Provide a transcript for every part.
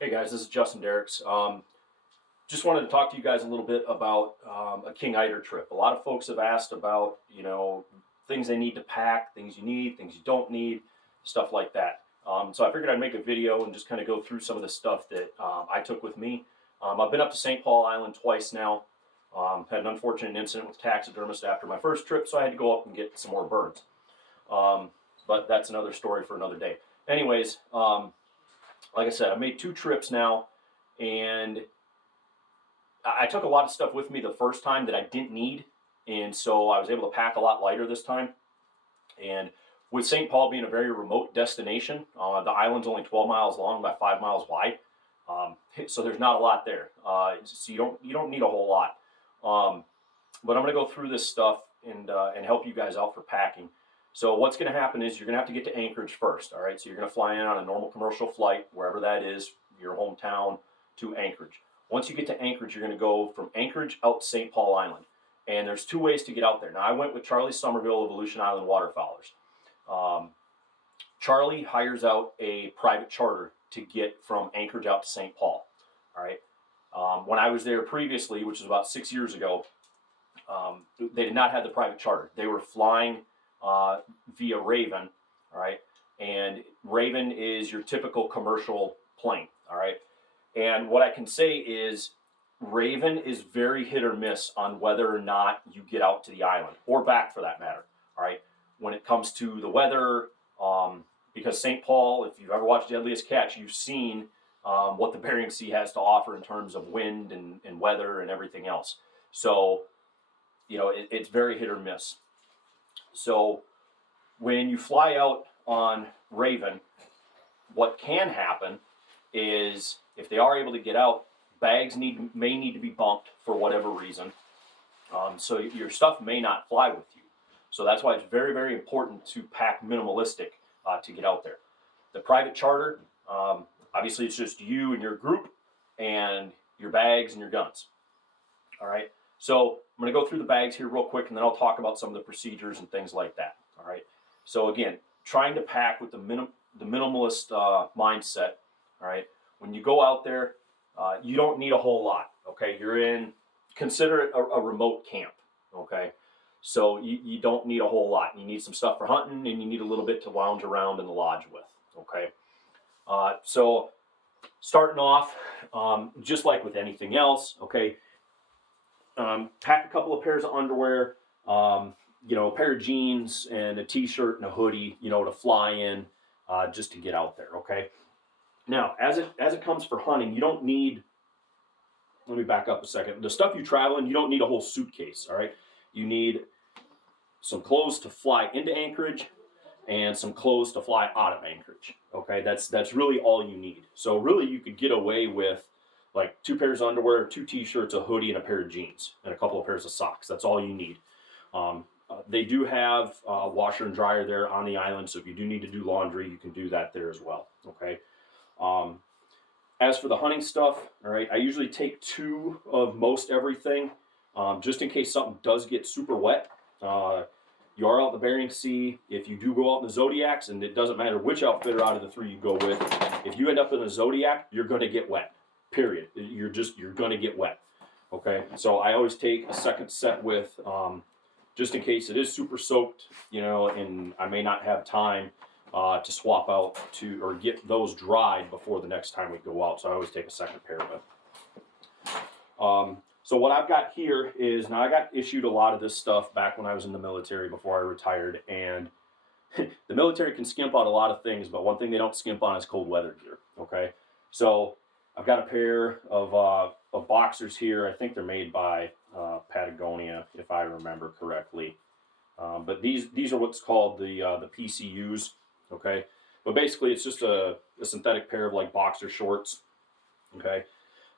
Hey guys, this is Justin Derricks. Just wanted to talk to you guys a little bit about a King Eider trip. A lot of folks have asked about, things they need to pack, things you need, things you don't need, stuff like that. So I figured I'd make a video and just kind of go through some of the stuff that I took with me. I've been up to St. Paul Island twice now. Had an unfortunate incident with a taxidermist after my first trip, so I had to go up and get some more birds. But that's another story for another day. Anyways, like I said, I made 2 trips now, and I took a lot of stuff with me the first time that I didn't need, and so I was able to pack a lot lighter this time. And with St. Paul being a very remote destination, the island's only 12 miles long by 5 miles wide, so there's not a lot there. So you don't need a whole lot. But I'm going to go through this stuff and help you guys out for packing. So what's going to happen is you're going to have to get to Anchorage first, all right? So you're going to fly in on a normal commercial flight, wherever that is, your hometown, to Anchorage. Once you get to Anchorage, you're going to go from Anchorage out to St. Paul Island. And there's 2 ways to get out there. Now, I went with Charlie Somerville of Aleutian Island Waterfowlers. Charlie hires out a private charter to get from Anchorage out to St. Paul, all right? When I was there previously, which was about 6 years ago, they did not have the private charter. They were flying via Raven, all right? And Raven is your typical commercial plane, all right? And what I can say is Raven is very hit or miss on whether or not you get out to the island, or back for that matter, all right? When it comes to the weather, because St. Paul, if you've ever watched Deadliest Catch, you've seen what the Bering Sea has to offer in terms of wind and weather and everything else. So, it's very hit or miss. So when you fly out on Raven, what can happen is if they are able to get out, bags may need to be bumped for whatever reason. So your stuff may not fly with you. So that's why it's very, very important to pack minimalistic to get out there. The private charter, obviously it's just you and your group and your bags and your guns. All right. So I'm going to go through the bags here real quick, and then I'll talk about some of the procedures and things like that. All right. So again, trying to pack with the minimalist mindset. All right. When you go out there, you don't need a whole lot. Okay. Consider it a remote camp. Okay. So you don't need a whole lot. You need some stuff for hunting, and you need a little bit to lounge around in the lodge with. Okay. So starting off, just like with anything else, okay. Pack a couple of pairs of underwear, a pair of jeans and a t-shirt and a hoodie, to fly in, just to get out there. Okay. Now, as it comes for hunting, you don't need, let me back up a second. The stuff you travel in, you don't need a whole suitcase. All right. You need some clothes to fly into Anchorage and some clothes to fly out of Anchorage. Okay. That's really all you need. So really you could get away with like 2 pairs of underwear, 2 t-shirts, a hoodie, and a pair of jeans, and a couple of pairs of socks. That's all you need. They do have washer and dryer there on the island, so if you do need to do laundry, you can do that there as well. Okay. As for the hunting stuff, all right, I usually take 2 of most everything, just in case something does get super wet. You are out in the Bering Sea. If you do go out in the Zodiacs, and it doesn't matter which outfitter out of the 3 you go with, if you end up in a Zodiac, you're going to get wet. Period. You're going to get wet. Okay. So I always take a second set with, just in case it is super soaked, and I may not have time to swap out or get those dried before the next time we go out. So I always take a second pair with. So what I've got here is, now I got issued a lot of this stuff back when I was in the military before I retired, and the military can skimp on a lot of things, but one thing they don't skimp on is cold weather gear. Okay. So I've got a pair of boxers here. I think they're made by Patagonia, if I remember correctly. But these are what's called the PCUs. Okay, but basically it's just a synthetic pair of like boxer shorts. Okay,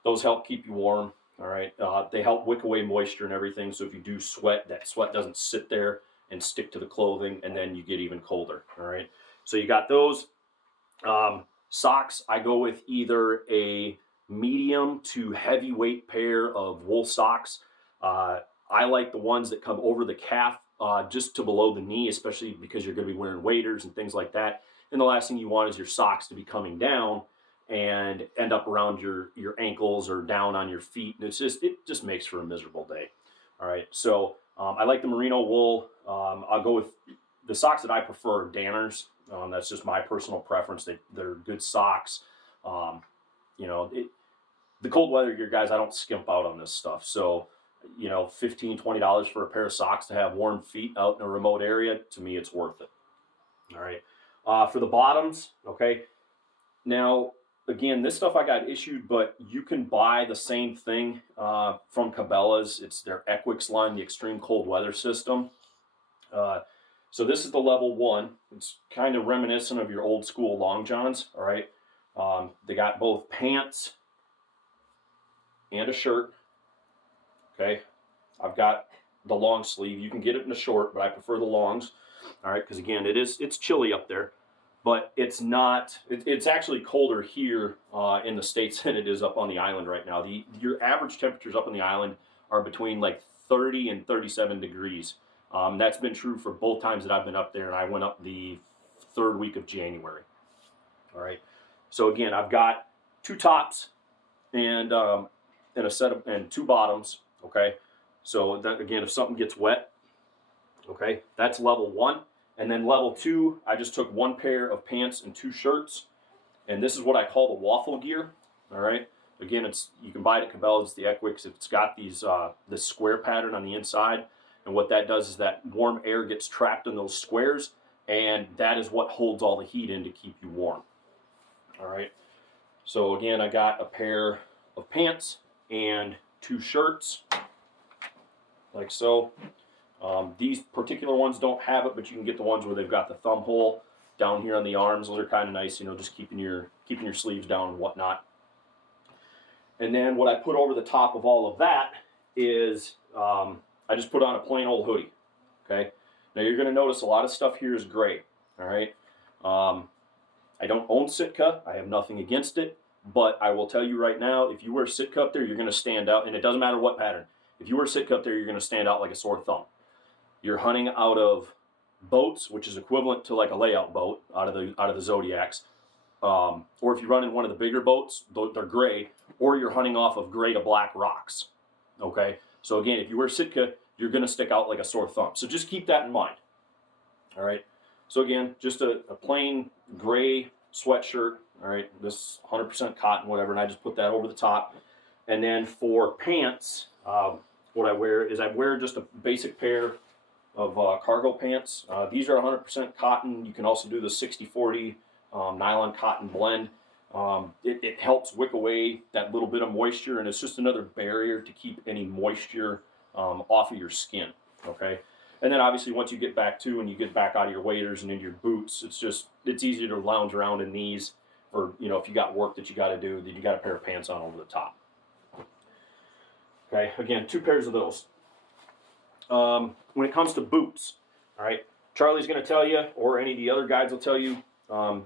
those help keep you warm. All right, they help wick away moisture and everything. So if you do sweat, that sweat doesn't sit there and stick to the clothing, and then you get even colder. All right, so you got those. Socks, I go with either a medium to heavyweight pair of wool socks. I like the ones that come over the calf just to below the knee, especially because you're going to be wearing waders and things like that. And the last thing you want is your socks to be coming down and end up around your ankles or down on your feet. And it just makes for a miserable day. All right, so I like the merino wool. I'll go with the socks that I prefer, Danners. That's just my personal preference. They're good socks. You know, the cold weather gear, guys, I don't skimp out on this stuff. So, you know, $15, $20 for a pair of socks to have warm feet out in a remote area, to me, it's worth it. All right. For the bottoms, okay. Now, again, this stuff I got issued, but you can buy the same thing from Cabela's. It's their Equix line, the extreme cold weather system. So this is the level 1. It's kind of reminiscent of your old school long johns, all right? They got both pants and a shirt, okay? I've got the long sleeve. You can get it in a short, but I prefer the longs, all right? Because again, it's chilly up there, but it's not, it's actually colder here in the States than it is up on the island right now. Your average temperatures up on the island are between like 30 and 37 degrees. That's been true for both times that I've been up there, and I went up the 3rd week of January. All right. So again, I've got 2 tops and a set of and 2 bottoms. Okay. So that, again, if something gets wet, okay, that's level 1. And then level 2, I just took 1 pair of pants and 2 shirts, and this is what I call the waffle gear. All right. Again, you can buy it at Cabela's. It's the Equix. It's got this square pattern on the inside. And what that does is that warm air gets trapped in those squares, and that is what holds all the heat in to keep you warm. All right. So again, I got a pair of pants and 2 shirts, like so. These particular ones don't have it, but you can get the ones where they've got the thumb hole down here on the arms. Those are kind of nice, you know, just keeping your sleeves down and whatnot. And then what I put over the top of all of that is I just put on a plain old hoodie, okay? Now you're gonna notice a lot of stuff here is gray, all right? I don't own Sitka, I have nothing against it, but I will tell you right now, if you wear Sitka up there, you're gonna stand out, and it doesn't matter what pattern. If you wear Sitka up there, you're gonna stand out like a sore thumb. You're hunting out of boats, which is equivalent to like a layout boat out of the Zodiacs, or if you run in one of the bigger boats, they're gray, or you're hunting off of gray to black rocks, okay? So again, if you wear Sitka, you're going to stick out like a sore thumb. So just keep that in mind. All right. So again, just a plain gray sweatshirt. All right. This 100% cotton, whatever. And I just put that over the top. And then for pants, what I wear is just a basic pair of cargo pants. These are 100% cotton. You can also do the 60-40 nylon cotton blend. It helps wick away that little bit of moisture, and it's just another barrier to keep any moisture off of your skin, okay? And then obviously once you get back to and you get back out of your waders and into your boots, it's easier to lounge around in these, or, you know, if you got work that you got to do, then you got a pair of pants on over the top. Okay, again, 2 pairs of those. When it comes to boots, all right, Charlie's going to tell you, or any of the other guides will tell you,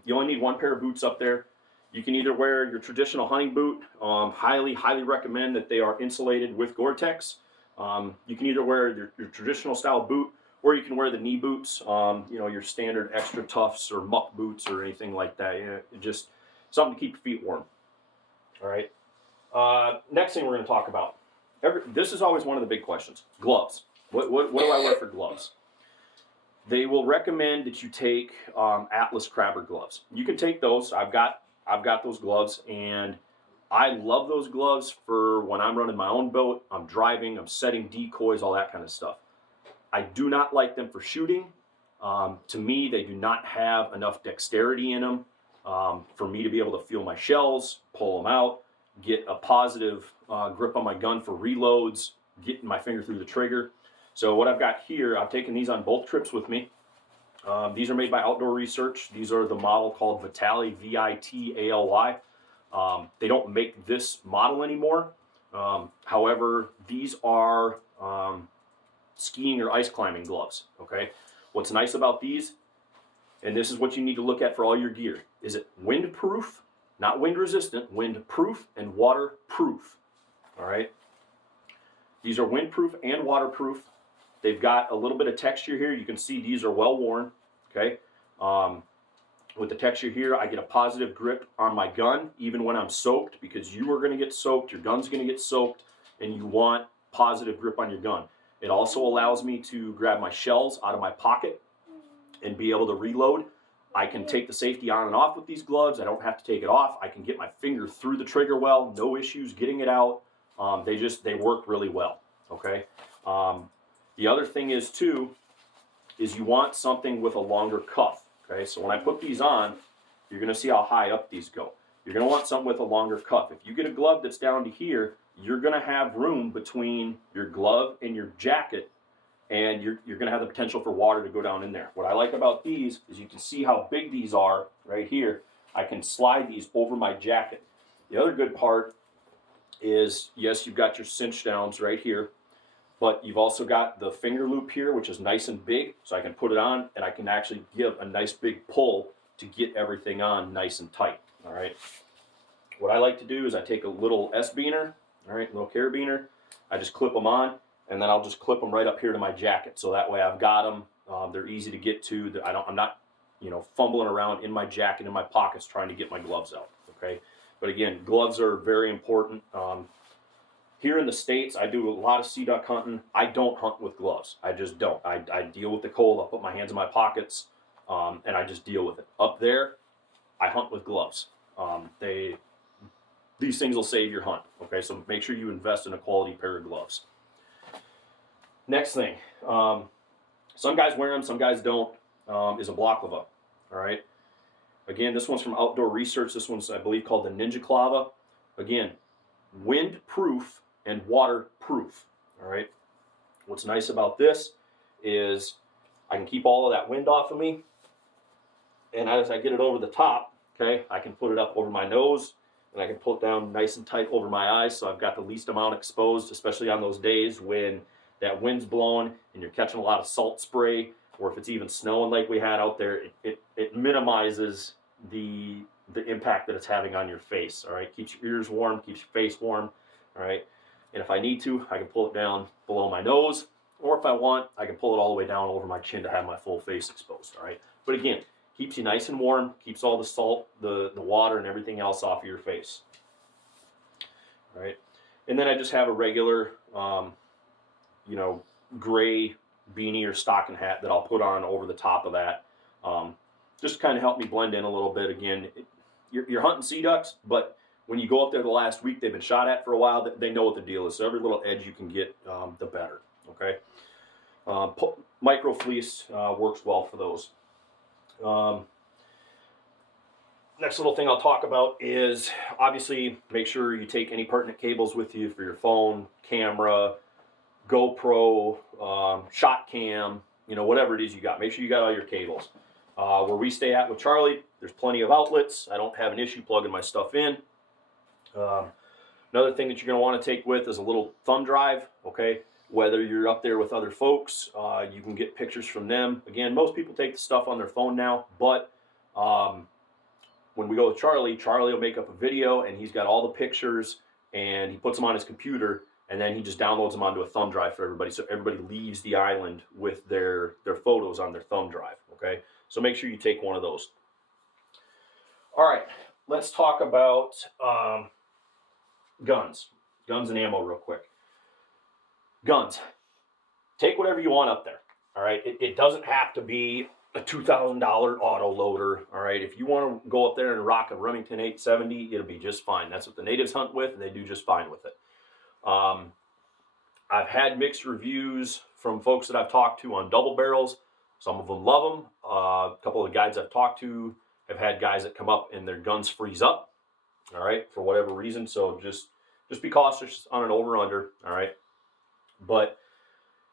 you only need 1 pair of boots up there. You can either wear your traditional hunting boot. Highly recommend that they are insulated with Gore-Tex. You can either wear your traditional style boot, or you can wear the knee boots, you know, your standard extra toughs or muck boots or anything like that. You know, just something to keep your feet warm. All right. Next thing we're going to talk about. This is always one of the big questions. Gloves. What do I wear for gloves? They will recommend that you take Atlas Crabber gloves. You can take those. I've got those gloves, and I love those gloves for when I'm running my own boat, I'm driving, I'm setting decoys, all that kind of stuff. I do not like them for shooting. To me, they do not have enough dexterity in them for me to be able to feel my shells, pull them out, get a positive grip on my gun for reloads, getting my finger through the trigger. So what I've got here, I've taken these on both trips with me. These are made by Outdoor Research. These are the model called Vitali, V-I-T-A-L-Y. They don't make this model anymore. However, these are skiing or ice climbing gloves, okay? What's nice about these, and this is what you need to look at for all your gear, is it windproof, not wind resistant, windproof and waterproof, all right? These are windproof and waterproof. They've got a little bit of texture here. You can see these are well worn, okay? With the texture here, I get a positive grip on my gun, even when I'm soaked, because you are going to get soaked, your gun's going to get soaked, and you want positive grip on your gun. It also allows me to grab my shells out of my pocket and be able to reload. I can take the safety on and off with these gloves. I don't have to take it off. I can get my finger through the trigger well, no issues getting it out. They work really well, okay? The other thing is too, is you want something with a longer cuff, okay? So when I put these on, you're gonna see how high up these go. You're gonna want something with a longer cuff. If you get a glove that's down to here, you're gonna have room between your glove and your jacket, and you're gonna have the potential for water to go down in there. What I like about these is you can see how big these are right here. I can slide these over my jacket. The other good part is, yes, you've got your cinch downs right here, but you've also got the finger loop here, which is nice and big, so I can put it on and I can actually give a nice big pull to get everything on nice and tight, all right? What I like to do is I take a little S-beaner, all right, little carabiner, I just clip them on, and then I'll just clip them right up here to my jacket, so that way I've got them, they're easy to get to, I'm not, fumbling around in my jacket, in my pockets, trying to get my gloves out, okay? But again, gloves are very important. Here in the States, I do a lot of sea duck hunting. I don't hunt with gloves. I just don't. I deal with the cold. I'll put my hands in my pockets, and I just deal with it. Up there, I hunt with gloves. These things will save your hunt. Okay, so make sure you invest in a quality pair of gloves. Next thing, some guys wear them, some guys don't, is a balaclava. All right. Again, this one's from Outdoor Research. This one's, I believe, called the Ninja Clava. Again, wind-proof and waterproof, all right? What's nice about this is I can keep all of that wind off of me, and as I get it over the top, okay, I can put it up over my nose, and I can pull it down nice and tight over my eyes, so I've got the least amount exposed, especially on those days when that wind's blowing and you're catching a lot of salt spray, or if it's even snowing like we had out there, it minimizes the impact that it's having on your face, all right? Keeps your ears warm, keeps your face warm, all right? And if I need to, I can pull it down below my nose, or if I want, I can pull it all the way down over my chin to have my full face exposed, all right? But again, keeps you nice and warm, keeps all the salt, the water, and everything else off of your face, all right? And then I just have a regular, gray beanie or stocking hat that I'll put on over the top of that, just to kind of help me blend in a little bit. Again, you're hunting sea ducks, but when you go up there the last week, they've been shot at for a while, they know what the deal is. So every little edge you can get, the better, okay? Micro fleece works well for those. Next little thing I'll talk about is, obviously, make sure you take any pertinent cables with you for your phone, camera, GoPro, shot cam, whatever it is you got. Make sure you got all your cables. Where we stay at with Charlie, there's plenty of outlets. I don't have an issue plugging my stuff in. Another thing that you're going to want to take with is a little thumb drive, okay? Whether you're up there with other folks, you can get pictures from them. Again, most people take the stuff on their phone now, but when we go with Charlie, Charlie will make up a video, and he's got all the pictures, and he puts them on his computer, and then he just downloads them onto a thumb drive for everybody, so everybody leaves the island with their photos on their thumb drive, okay? So make sure you take one of those. All right, let's talk about guns and ammo real quick. Guns, take whatever you want up there, all right? It doesn't have to be a $2,000 auto loader, all right? If you want to go up there and rock a Remington 870, it'll be just fine. That's what the natives hunt with, and they do just fine with it. I've had mixed reviews from folks that I've talked to on double barrels. Some of them love them. A couple of the guides I've talked to have had guys that come up and their guns freeze up, all right, for whatever reason. So just be cautious on an over-under, all right? But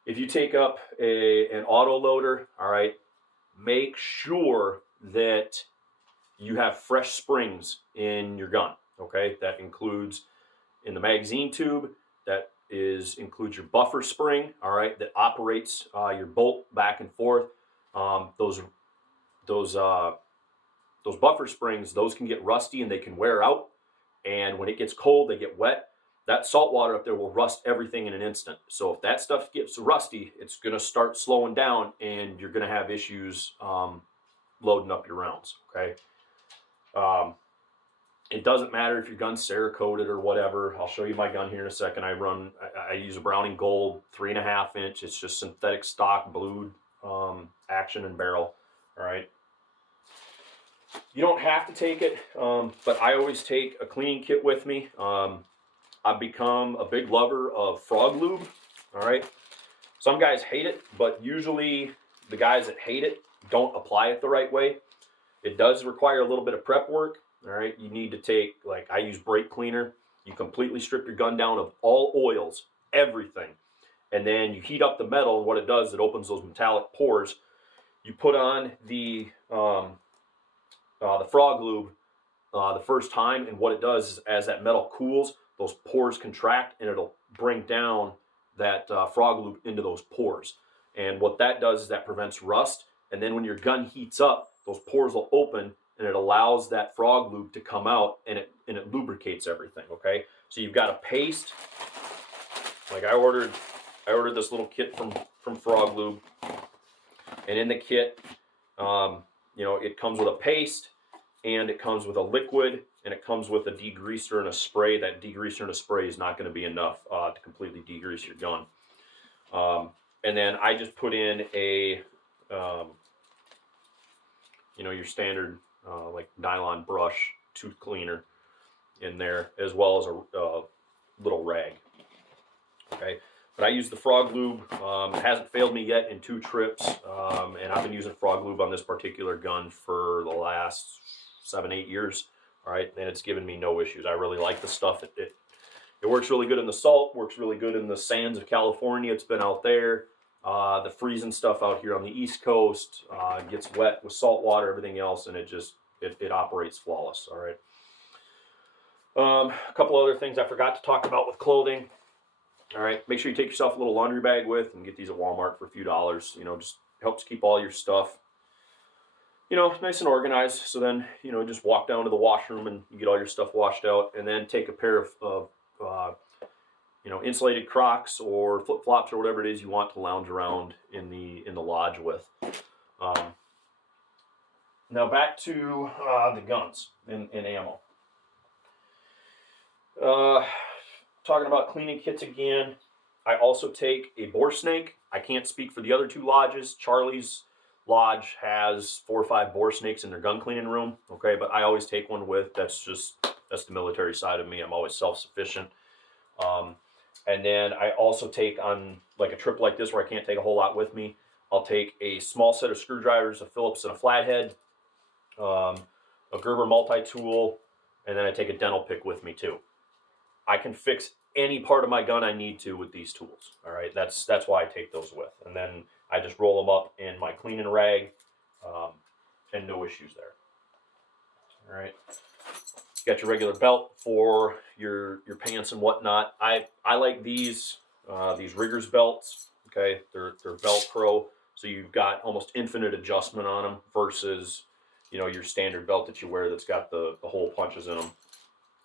if you take up an auto loader, all right, make sure that you have fresh springs in your gun, okay? That includes in the magazine tube, that includes your buffer spring, all right, that operates your bolt back and forth. Those buffer springs, those can get rusty and they can wear out. And when it gets cold, they get wet. That salt water up there will rust everything in an instant. So if that stuff gets rusty, it's going to start slowing down, and you're going to have issues loading up your rounds, okay? It doesn't matter if your gun's Cerakoted or whatever. I'll show you my gun here in a second. I use a Browning Gold 3.5 inch. It's just synthetic stock, blued action and barrel, all right? You don't have to take it, but I always take a cleaning kit with me. I've become a big lover of frog lube, all right? Some guys hate it, but usually the guys that hate it don't apply it the right way. It does require a little bit of prep work, all right? You need to take, like I use brake cleaner. You completely strip your gun down of all oils, everything. And then you heat up the metal, and what it does, it opens those metallic pores. You put on the frog lube the first time, and what it does is as that metal cools, those pores contract, and it'll bring down that frog lube into those pores. And what that does is that prevents rust, and then when your gun heats up, those pores will open, and it allows that frog lube to come out, and it lubricates everything, okay? So you've got a paste. Like I ordered this little kit from Frog Lube, and in the kit, you know, it comes with a paste, and it comes with a liquid, and it comes with a degreaser and a spray. That degreaser and a spray is not going to be enough to completely degrease your gun. And then I just put in a, you know, your standard like nylon brush tooth cleaner in there, as well as a little rag. Okay, but I use the Frog Lube. It hasn't failed me yet in 2 trips, and I've been using Frog Lube on this particular gun for the last 7-8 years. All right, and it's given me no issues. I really like the stuff. It works really good in the salt, works really good in the sands of California. It's been out there. The freezing stuff out here on the East Coast gets wet with salt water, everything else, and it operates flawless. All right. A couple other things I forgot to talk about with clothing. All right, make sure you take yourself a little laundry bag with, and get these at Walmart for a few dollars. You know, just helps keep all your stuff, you know, nice and organized. So then, you know, just walk down to the washroom and you get all your stuff washed out, and then take a pair of you know, insulated Crocs or flip flops or whatever it is you want to lounge around in the lodge with. Now back to the guns and ammo. Talking about cleaning kits again, I also take a bore snake. I can't speak for the other 2 lodges. Charlie's lodge has 4 or 5 bore snakes in their gun cleaning room, okay, but I always take one with. That's the military side of me. I'm always self-sufficient. And then I also take, on like a trip like this where I can't take a whole lot with me, I'll take a small set of screwdrivers, a Phillips and a flathead, a Gerber multi-tool, and then I take a dental pick with me too. I can fix any part of my gun I need to with these tools. All right, that's why I take those with, and then I just roll them up in my cleaning rag, and no issues there. All right, you got your regular belt for your pants and whatnot. I like these riggers belts. Okay, they're Velcro, so you've got almost infinite adjustment on them versus, you know, your standard belt that you wear that's got the hole punches in them.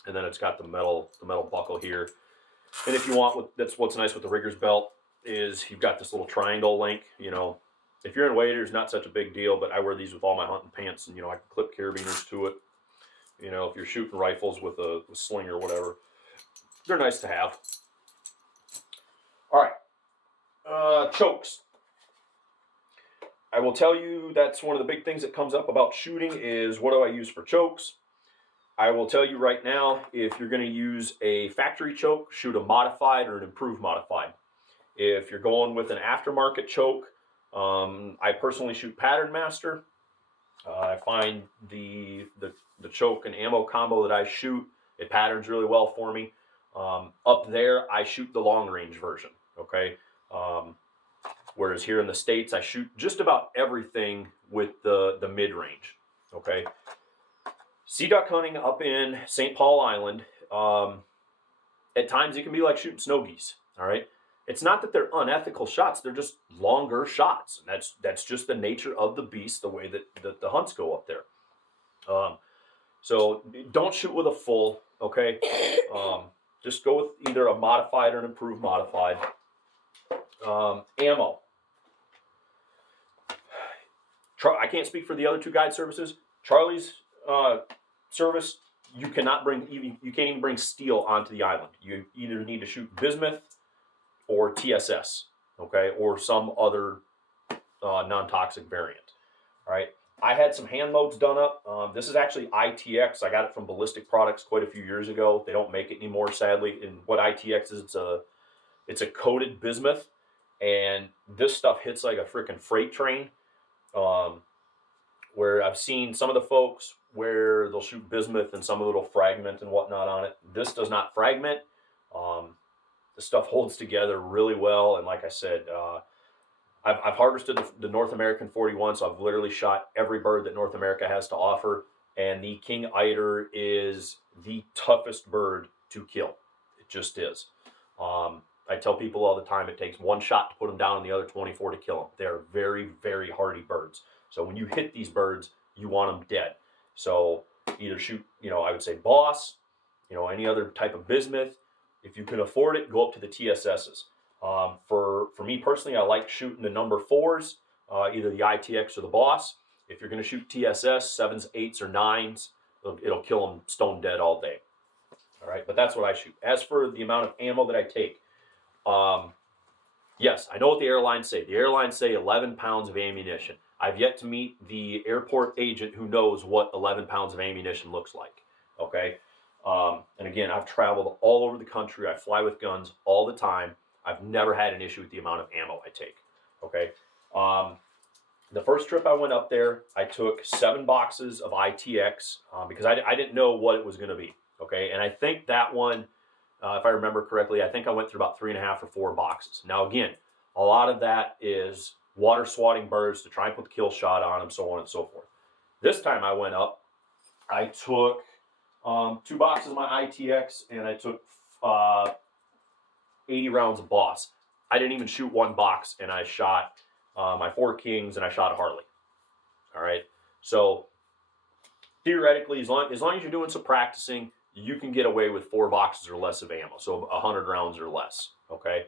And then it's got the metal buckle here. And if you want, that's what's nice with the Riggers belt, is you've got this little triangle link. You know, if you're in waders, not such a big deal, but I wear these with all my hunting pants, and, you know, I can clip carabiners to it. You know, if you're shooting rifles with a sling or whatever, they're nice to have. All right, chokes. I will tell you that's one of the big things that comes up about shooting is, what do I use for chokes? I will tell you right now, if you're going to use a factory choke, shoot a modified or an improved modified. If you're going with an aftermarket choke, I personally shoot Pattern Master. I find the choke and ammo combo that I shoot, it patterns really well for me. Up there, I shoot the long range version, okay? Whereas here in the States, I shoot just about everything with the mid range, okay? Sea duck hunting up in St. Paul Island, at times it can be like shooting snow geese, all right? It's not that they're unethical shots, they're just longer shots. And that's just the nature of the beast, the way that the hunts go up there. So don't shoot with a full, okay? Just go with either a modified or an improved modified. Ammo. I can't speak for the other two guide services. Charlie's service, you cannot bring, you can't even bring steel onto the island. You either need to shoot bismuth or TSS, okay, or some other non-toxic variant. All right. I had some hand loads done up. This is actually ITX. I got it from Ballistic Products quite a few years ago. They don't make it anymore, sadly. And what ITX is, it's a coated bismuth, and this stuff hits like a freaking freight train. Where I've seen some of the folks where they'll shoot bismuth and some of it'll fragment and whatnot on it. This does not fragment. The stuff holds together really well, and like I said, I've harvested the North American 41, so I've literally shot every bird that North America has to offer, and the King Eider is the toughest bird to kill. It just is. I tell people all the time it takes one shot to put them down and the other 24 to kill them. They're very, very hardy birds. So when you hit these birds, you want them dead. So either shoot, I would say Boss, any other type of bismuth. If you can afford it, go up to the TSSs. For me personally, I like shooting the number 4s, either the ITX or the Boss. If you're going to shoot TSS, 7s, 8s, or 9s, it'll kill them stone dead all day. All right, but that's what I shoot. As for the amount of ammo that I take, yes, I know what the airlines say. The airlines say 11 pounds of ammunition. I've yet to meet the airport agent who knows what 11 pounds of ammunition looks like, okay? And again, I've traveled all over the country. I fly with guns all the time. I've never had an issue with the amount of ammo I take, okay? The first trip I went up there, I took 7 boxes of ITX because I didn't know what it was going to be, okay? And I think that one, if I remember correctly, I think I went through about 3.5 or 4 boxes. Now, again, a lot of that is water swatting birds to try and put the kill shot on them, so on and so forth. This time I went up, I took 2 boxes of my ITX, and I took 80 rounds of Boss. I didn't even shoot 1 box, and I shot my 4 Kings, and I shot a Harley. All right? So, theoretically, as long as you're doing some practicing, you can get away with 4 boxes or less of ammo, so 100 rounds or less, okay?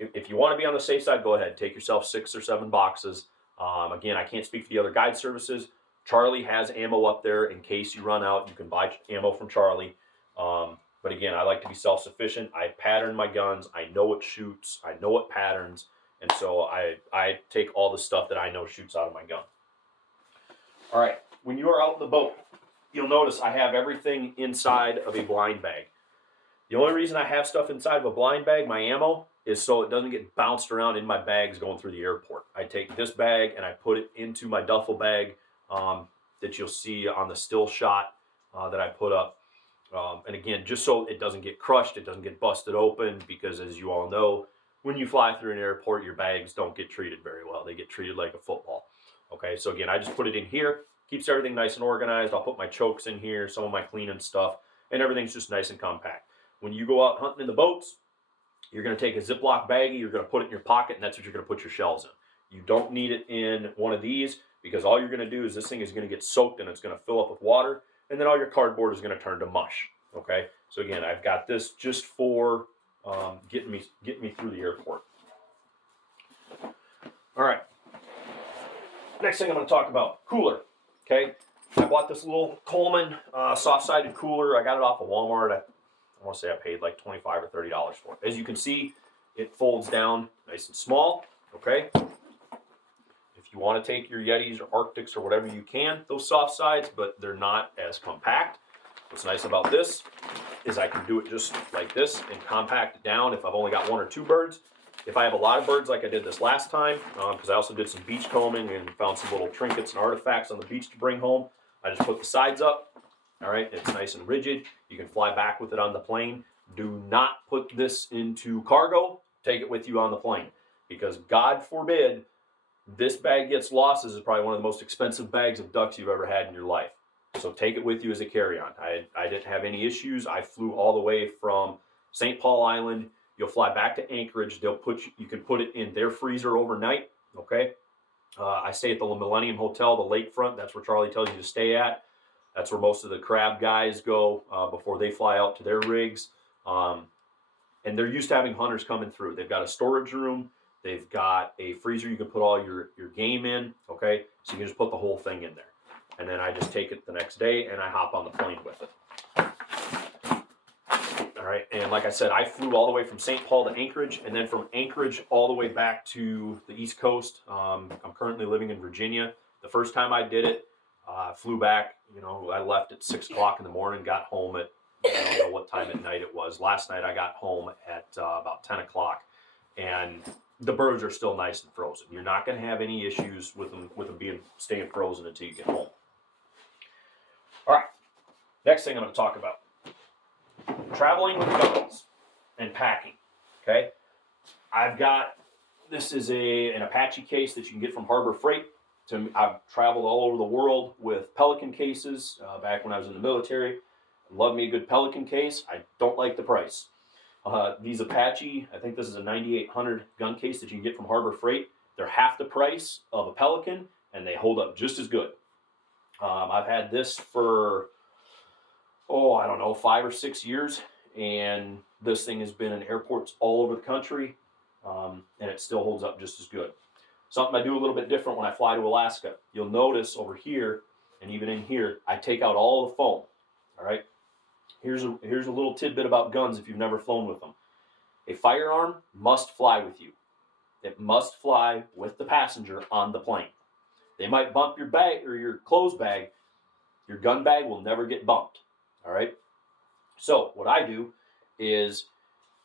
If you want to be on the safe side, go ahead. Take yourself 6 or 7 boxes. Again, I can't speak for the other guide services. Charlie has ammo up there in case you run out. You can buy ammo from Charlie. But again, I like to be self-sufficient. I pattern my guns. I know what shoots. I know what patterns. And so I take all the stuff that I know shoots out of my gun. All right. When you are out in the boat, you'll notice I have everything inside of a blind bag. The only reason I have stuff inside of a blind bag, my ammo, is so it doesn't get bounced around in my bags going through the airport. I take this bag and I put it into my duffel bag that you'll see on the still shot that I put up. And again, just so it doesn't get crushed, it doesn't get busted open, because as you all know, when you fly through an airport, your bags don't get treated very well. They get treated like a football. Okay, so again, I just put it in here, keeps everything nice and organized. I'll put my chokes in here, some of my cleaning stuff, and everything's just nice and compact. When you go out hunting in the boats, you're going to take a Ziploc baggie, you're going to put it in your pocket, and that's what you're going to put your shells in. You don't need it in one of these, because all you're going to do is this thing is going to get soaked and it's going to fill up with water, and then all your cardboard is going to turn to mush. Okay, so again, I've got this just for getting me through the airport. All right, next thing I'm going to talk about, cooler. Okay, I bought this little Coleman soft-sided cooler. I got it off of Walmart. I want to say I paid like $25 or $30 for it. As you can see, it folds down nice and small, okay? If you want to take your Yetis or Arctics or whatever, you can, those soft sides, but they're not as compact. What's nice about this is I can do it just like this and compact it down if I've only got 1 or 2 birds. If I have a lot of birds like I did this last time, because I also did some beach combing and found some little trinkets and artifacts on the beach to bring home, I just put the sides up. All right, it's nice and rigid. You can fly back with it on the plane. Do not put this into cargo. Take it with you on the plane, because God forbid this bag gets lost. This is probably one of the most expensive bags of ducks you've ever had in your life. So take it with you as a carry-on. I didn't have any issues. I flew all the way from St. Paul Island. You'll fly back to Anchorage. You can put it in their freezer overnight. Okay. I stay at the Millennium Hotel, the lakefront. That's where Charlie tells you to stay at. That's where most of the crab guys go before they fly out to their rigs. And they're used to having hunters coming through. They've got a storage room They've got a freezer you can put all your game in, okay? So you can just put the whole thing in there. And then I just take it the next day and I hop on the plane with it. All right, and like I said, I flew all the way from St. Paul to Anchorage, and then from Anchorage all the way back to the East Coast. I'm currently living in Virginia. The first time I did it, flew back, I left at 6 o'clock in the morning, got home at, I don't know what time at night it was. Last night I got home at about 10 o'clock, and the birds are still nice and frozen. You're not going to have any issues with them staying frozen until you get home. All right, next thing I'm going to talk about. Traveling with guns and packing, okay? This is an Apache case that you can get from Harbor Freight. I've traveled all over the world with Pelican cases back when I was in the military. Love me a good Pelican case. I don't like the price. These Apache, I think this is a 9800 gun case that you can get from Harbor Freight. They're half the price of a Pelican, and they hold up just as good. I've had this for, 5 or 6 years, and this thing has been in airports all over the country, and it still holds up just as good. Something I do a little bit different when I fly to Alaska. You'll notice over here, and even in here, I take out all the foam, all right? Here's a little tidbit about guns if you've never flown with them. A firearm must fly with you. It must fly with the passenger on the plane. They might bump your bag or your clothes bag. Your gun bag will never get bumped, all right? So what I do is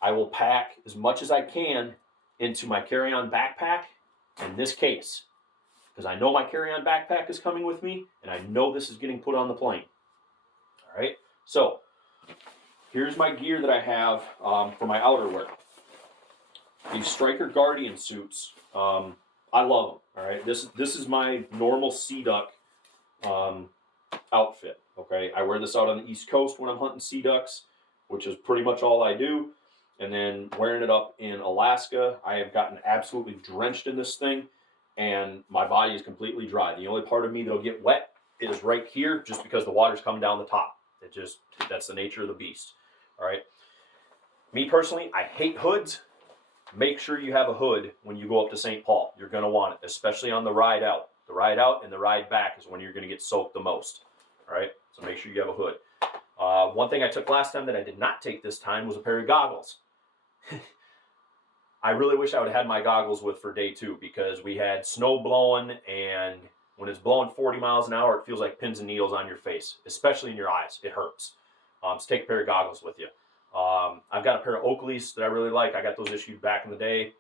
I will pack as much as I can into my carry-on backpack and this case, because I know my carry-on backpack is coming with me, and I know this is getting put on the plane. All right, so here's my gear that I have for my outerwear. These Striker Guardian suits, I love them. All right, this is my normal sea duck outfit. Okay, I wear this out on the East Coast when I'm hunting sea ducks, which is pretty much all I do. And then wearing it up in Alaska, I have gotten absolutely drenched in this thing, and my body is completely dry. The only part of me that'll get wet is right here, just because the water's coming down the top. That's the nature of the beast. All right. Me personally, I hate hoods. Make sure you have a hood when you go up to St. Paul. You're going to want it, especially on the ride out. The ride out and the ride back is when you're going to get soaked the most. All right. So make sure you have a hood. One thing I took last time that I did not take this time was a pair of goggles. I really wish I would have had my goggles with for day 2, because we had snow blowing, and when it's blowing 40 miles an hour, it feels like pins and needles on your face, especially in your eyes. It hurts. So take a pair of goggles with you. I've got a pair of Oakleys that I really like. I got those issued back in the day.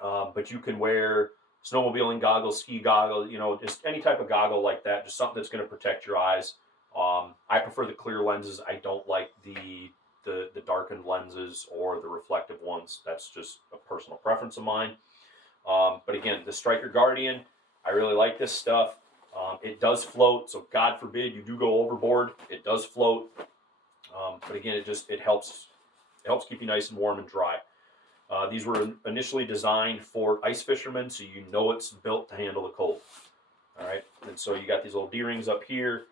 But you can wear snowmobiling goggles, ski goggles, just any type of goggle like that, just something that's going to protect your eyes. I prefer the clear lenses. I don't like the darkened lenses or the reflective ones. That's just a personal preference of mine. But again, the Striker Guardian, I really like this stuff. It does float, so God forbid you do go overboard. It does float. But again, it helps keep you nice and warm and dry. These were initially designed for ice fishermen, so you know it's built to handle the cold. All right, and so you got these little D-rings up here.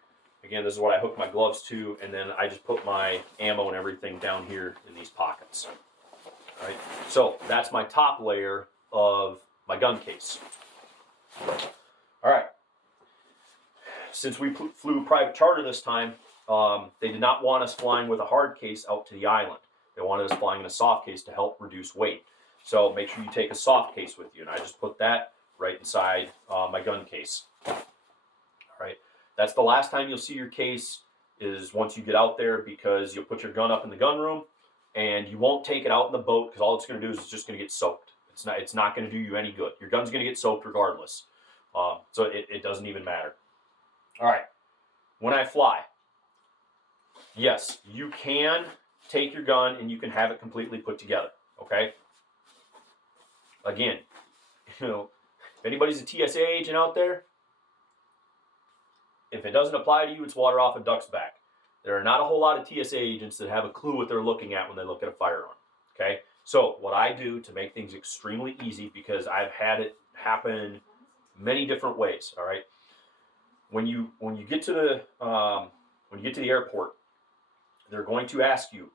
Again, this is what I hook my gloves to, and then I just put my ammo and everything down here in these pockets. All right, so that's my top layer of my gun case. All right, since we flew private charter this time, they did not want us flying with a hard case out to the island. They wanted us flying in a soft case to help reduce weight. So make sure you take a soft case with you, and I just put that right inside my gun case. All right. That's the last time you'll see your case, is once you get out there, because you'll put your gun up in the gun room, and you won't take it out in the boat, because all it's going to do is it's just going to get soaked. It's not going to do you any good. Your gun's going to get soaked regardless. So it doesn't even matter. All right. When I fly, yes, you can take your gun and you can have it completely put together. Okay. Again, if anybody's a TSA agent out there, if it doesn't apply to you, it's water off a duck's back. There are not a whole lot of TSA agents that have a clue what they're looking at when they look at a firearm. Okay, so what I do to make things extremely easy, because I've had it happen many different ways. All right, when you get to the airport, they're going to ask you,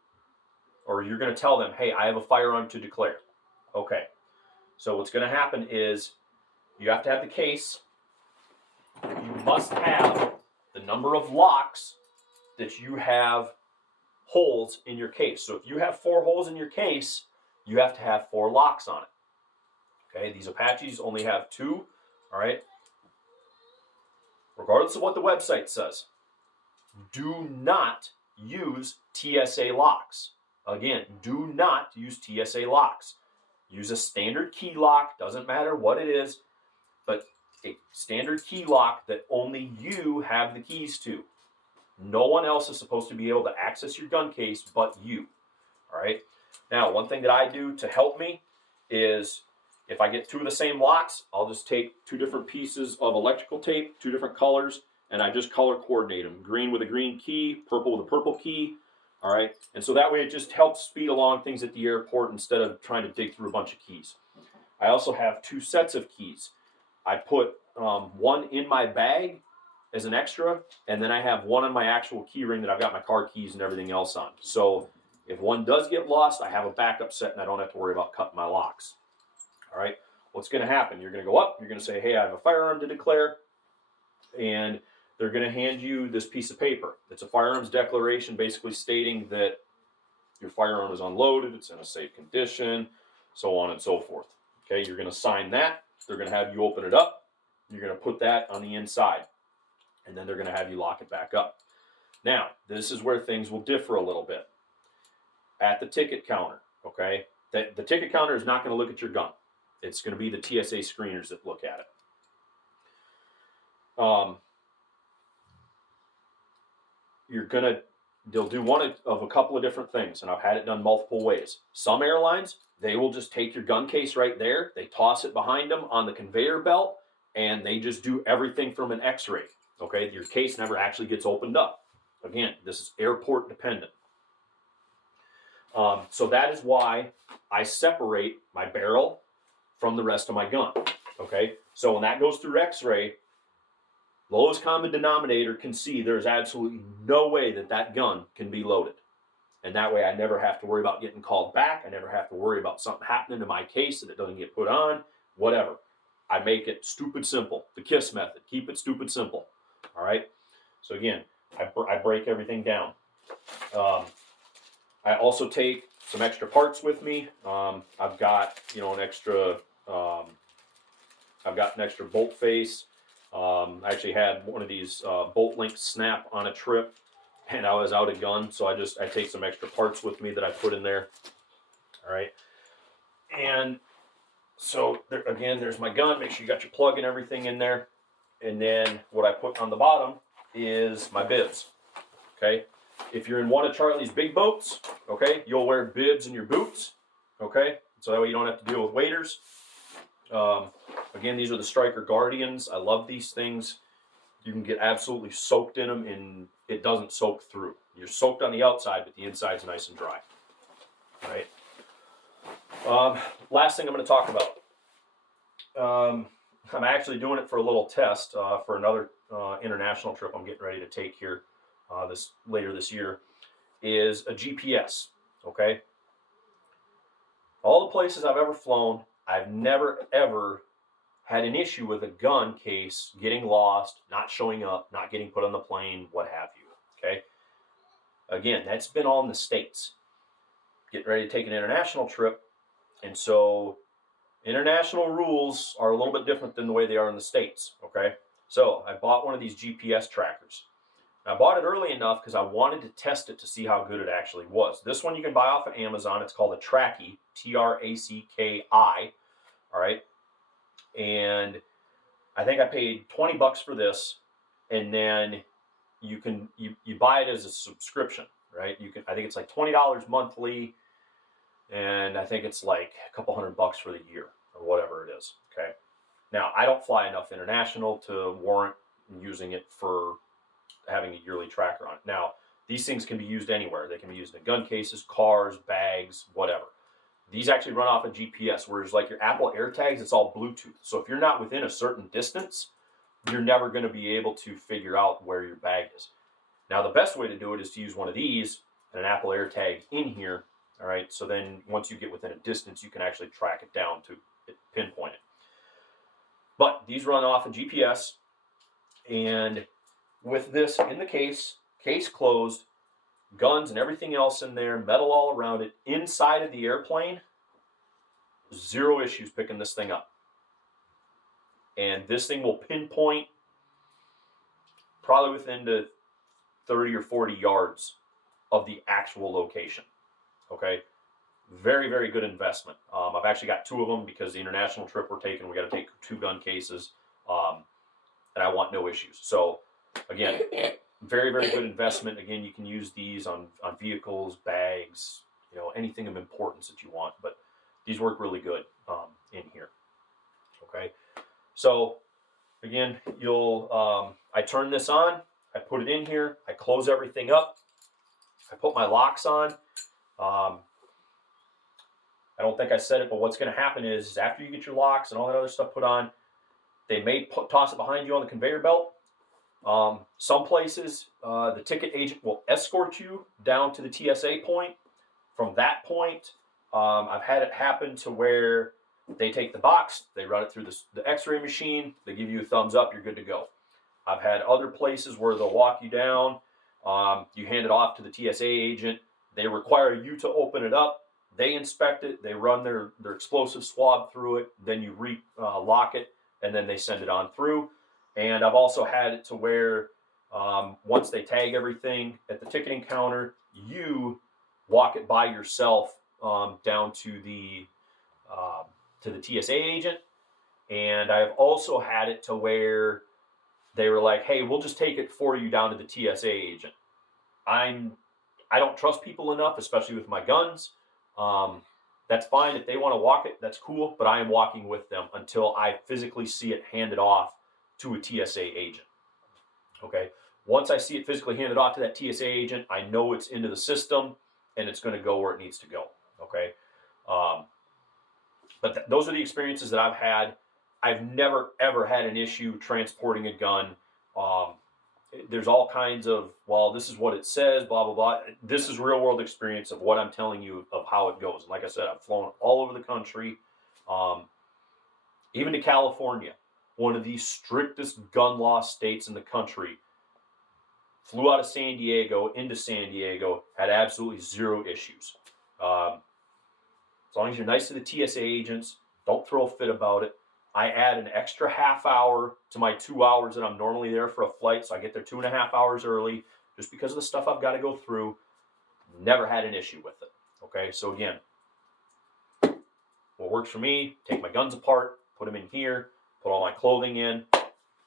or you're going to tell them, "Hey, I have a firearm to declare." Okay, So what's going to happen is you have to have the case. You must have the number of locks that you have holes in your case. So if you have 4 holes in your case, you have to have 4 locks on it. Okay, these Apaches only have 2. All right. Regardless of what the website says, do not use TSA locks. Again, do not use TSA locks. Use a standard key lock, doesn't matter what it is, but a standard key lock that only you have the keys to. No one else is supposed to be able to access your gun case but you. All right. Now, one thing that I do to help me is if I get 2 of the same locks, I'll just take 2 different pieces of electrical tape, 2 different colors, and I just color coordinate them. Green with a green key, purple with a purple key. All right. And so that way it just helps speed along things at the airport instead of trying to dig through a bunch of keys. I also have 2 sets of keys. I put one in my bag as an extra, and then I have one on my actual key ring that I've got my car keys and everything else on. So if one does get lost, I have a backup set and I don't have to worry about cutting my locks. All right, what's going to happen? You're going to go up, you're going to say, hey, I have a firearm to declare, and they're going to hand you this piece of paper. It's a firearms declaration basically stating that your firearm is unloaded, it's in a safe condition, so on and so forth. Okay, you're going to sign that. They're going to have you open it up. You're going to put that on the inside, and then they're going to have you lock it back up. Now, this is where things will differ a little bit. At the ticket counter, okay, the ticket counter is not going to look at your gun. It's going to be the TSA screeners that look at it. They'll do one of a couple of different things, and I've had it done multiple ways. Some airlines, they will just take your gun case right there, they toss it behind them on the conveyor belt, and they just do everything from an x-ray. Okay, your case never actually gets opened up. Again, this is airport dependent. So that is why I separate my barrel from the rest of my gun. Okay, so when that goes through x-ray, lowest common denominator can see there's absolutely no way that that gun can be loaded. And that way I never have to worry about getting called back. I never have to worry about something happening to my case that it doesn't get put on, whatever. I make it stupid simple. The KISS method. Keep it stupid simple. All right. So again, I break everything down. I also take some extra parts with me. I've got, an extra, I've got an extra bolt face. I actually had one of these bolt links snap on a trip, and I was out of gun, so I take some extra parts with me that I put in there. All right. And so again, there's my gun. Make sure you got your plug and everything in there. And then what I put on the bottom is my bibs. Okay. If you're in one of Charlie's big boats, okay, you'll wear bibs in your boots. Okay. So that way you don't have to deal with waders. Again, these are the Striker Guardians. I love these things. You can get absolutely soaked in them, and it doesn't soak through. You're soaked on the outside, but the inside's nice and dry. All right. Last thing I'm going to talk about. I'm actually doing it for a little test for another international trip I'm getting ready to take here later this year, is a GPS. Okay. All the places I've ever flown, I've never ever had an issue with a gun case getting lost, not showing up, not getting put on the plane, what have you. Okay. Again, that's been all in the States. Getting ready to take an international trip, and so international rules are a little bit different than the way they are in the States. Okay. So I bought one of these GPS trackers. I bought it early enough because I wanted to test it to see how good it actually was. This one you can buy off of Amazon. It's called a Tracky, T-R-A-C-K-I. All right. And I think I paid $20 for this, and then you buy it as a subscription, right? I think it's like $20 monthly, and I think it's like a couple $100 for the year or whatever it is. Okay. Now, I don't fly enough international to warrant using it for having a yearly tracker on it. Now, these things can be used anywhere. They can be used in gun cases, cars, bags, whatever. These actually run off a GPS, whereas like your Apple AirTags, it's all Bluetooth. So if you're not within a certain distance, you're never going to be able to figure out where your bag is. Now, the best way to do it is to use one of these and an Apple AirTag in here. All right. So then once you get within a distance, you can actually track it down to pinpoint it. But these run off a GPS, and with this in the case closed, guns and everything else in there, metal all around it, inside of the airplane, zero issues picking this thing up. And this thing will pinpoint probably within the 30 or 40 yards of the actual location. Okay, very, very good investment. I've actually got 2 of them because the international trip we're taking, we got to take 2 gun cases, and I want no issues. So again, very, very good investment. Again, you can use these on vehicles, bags, anything of importance that you want, but these work really good in here. Okay, so again, I turn this on, I put it in here, I close everything up, I put my locks on. I don't think I said it, but what's going to happen is after you get your locks and all that other stuff put on, they may toss it behind you on the conveyor belt. Some places, the ticket agent will escort you down to the TSA point. From that point, I've had it happen to where they take the box, they run it through the x-ray machine, they give you a thumbs up, you're good to go. I've had other places where they'll walk you down, you hand it off to the TSA agent, they require you to open it up, they inspect it, they run their explosive swab through it, then you lock it, and then they send it on through. And I've also had it to where once they tag everything at the ticketing counter, you walk it by yourself down to the TSA agent. And I've also had it to where they were like, hey, we'll just take it for you down to the TSA agent. I don't trust people enough, especially with my guns. That's fine. If they want to walk it, that's cool. But I am walking with them until I physically see it handed off to a TSA agent. Okay. Once I see it physically handed off to that TSA agent, I know it's into the system and it's going to go where it needs to go. Okay. But those are the experiences that I've had. I've never, ever had an issue transporting a gun. There's all kinds of, well, this is what it says, blah, blah, blah. This is real world experience of what I'm telling you of how it goes. And like I said, I've flown all over the country, even to California, one of the strictest gun law states in the country. Flew out of San Diego into San Diego, had absolutely zero issues. As long as you're nice to the TSA agents, don't throw a fit about it. I add an extra half hour to my 2 hours that I'm normally there for a flight, so I get there 2.5 hours early, just because of the stuff I've got to go through. Never had an issue with it. Okay, so again, what works for me, take my guns apart, put them in here, put all my clothing in,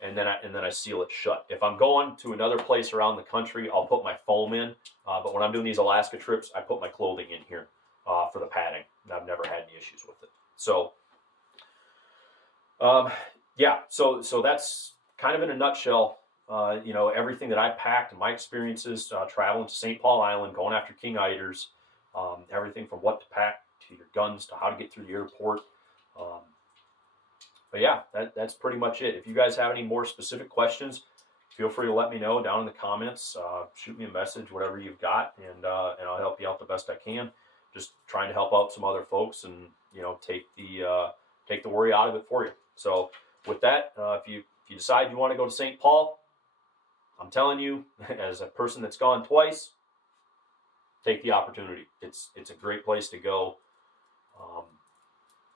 and then I seal it shut. If I'm going to another place around the country, I'll put my foam in, but when I'm doing these Alaska trips, I put my clothing in here for the padding, and I've never had any issues with it. So yeah, so that's kind of in a nutshell, everything that I packed and my experiences traveling to St. Paul Island, going after King Eiders, everything from what to pack to your guns to how to get through the airport. But yeah, that's pretty much it. If you guys have any more specific questions, feel free to let me know down in the comments. Shoot me a message, whatever you've got, and I'll help you out the best I can. Just trying to help out some other folks and take the worry out of it for you. So with that, if you decide you want to go to St. Paul, I'm telling you, as a person that's gone twice, take the opportunity. It's a great place to go,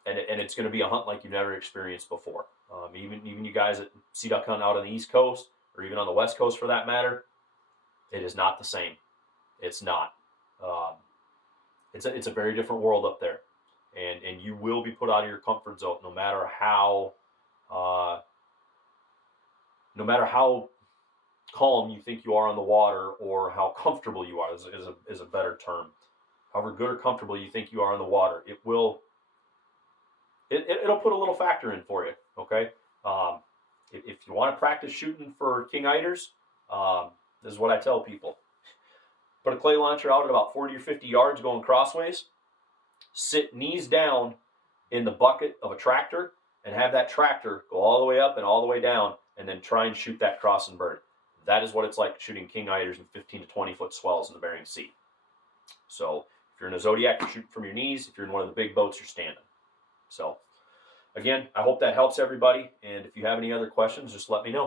and it's going to be a hunt like you've never experienced before. Even you guys that sea duck hunt out on the East Coast, or even on the West Coast for that matter, it is not the same. It's not. It's a very different world up there. And you will be put out of your comfort zone, no matter how calm you think you are on the water, or how comfortable you are is a better term. However good or comfortable you think you are on the water, it'll put a little factor in for you. Okay, if you want to practice shooting for King Eiders, this is what I tell people: put a clay launcher out at about 40 or 50 yards, going crossways. Sit knees down in the bucket of a tractor and have that tractor go all the way up and all the way down, and then try and shoot that crossing bird. That is what it's like shooting King Eiders in 15 to 20 foot swells in the Bering Sea. So if you're in a Zodiac, you're shooting from your knees. If you're in one of the big boats, you're standing. So again, I hope that helps everybody. And if you have any other questions, just let me know.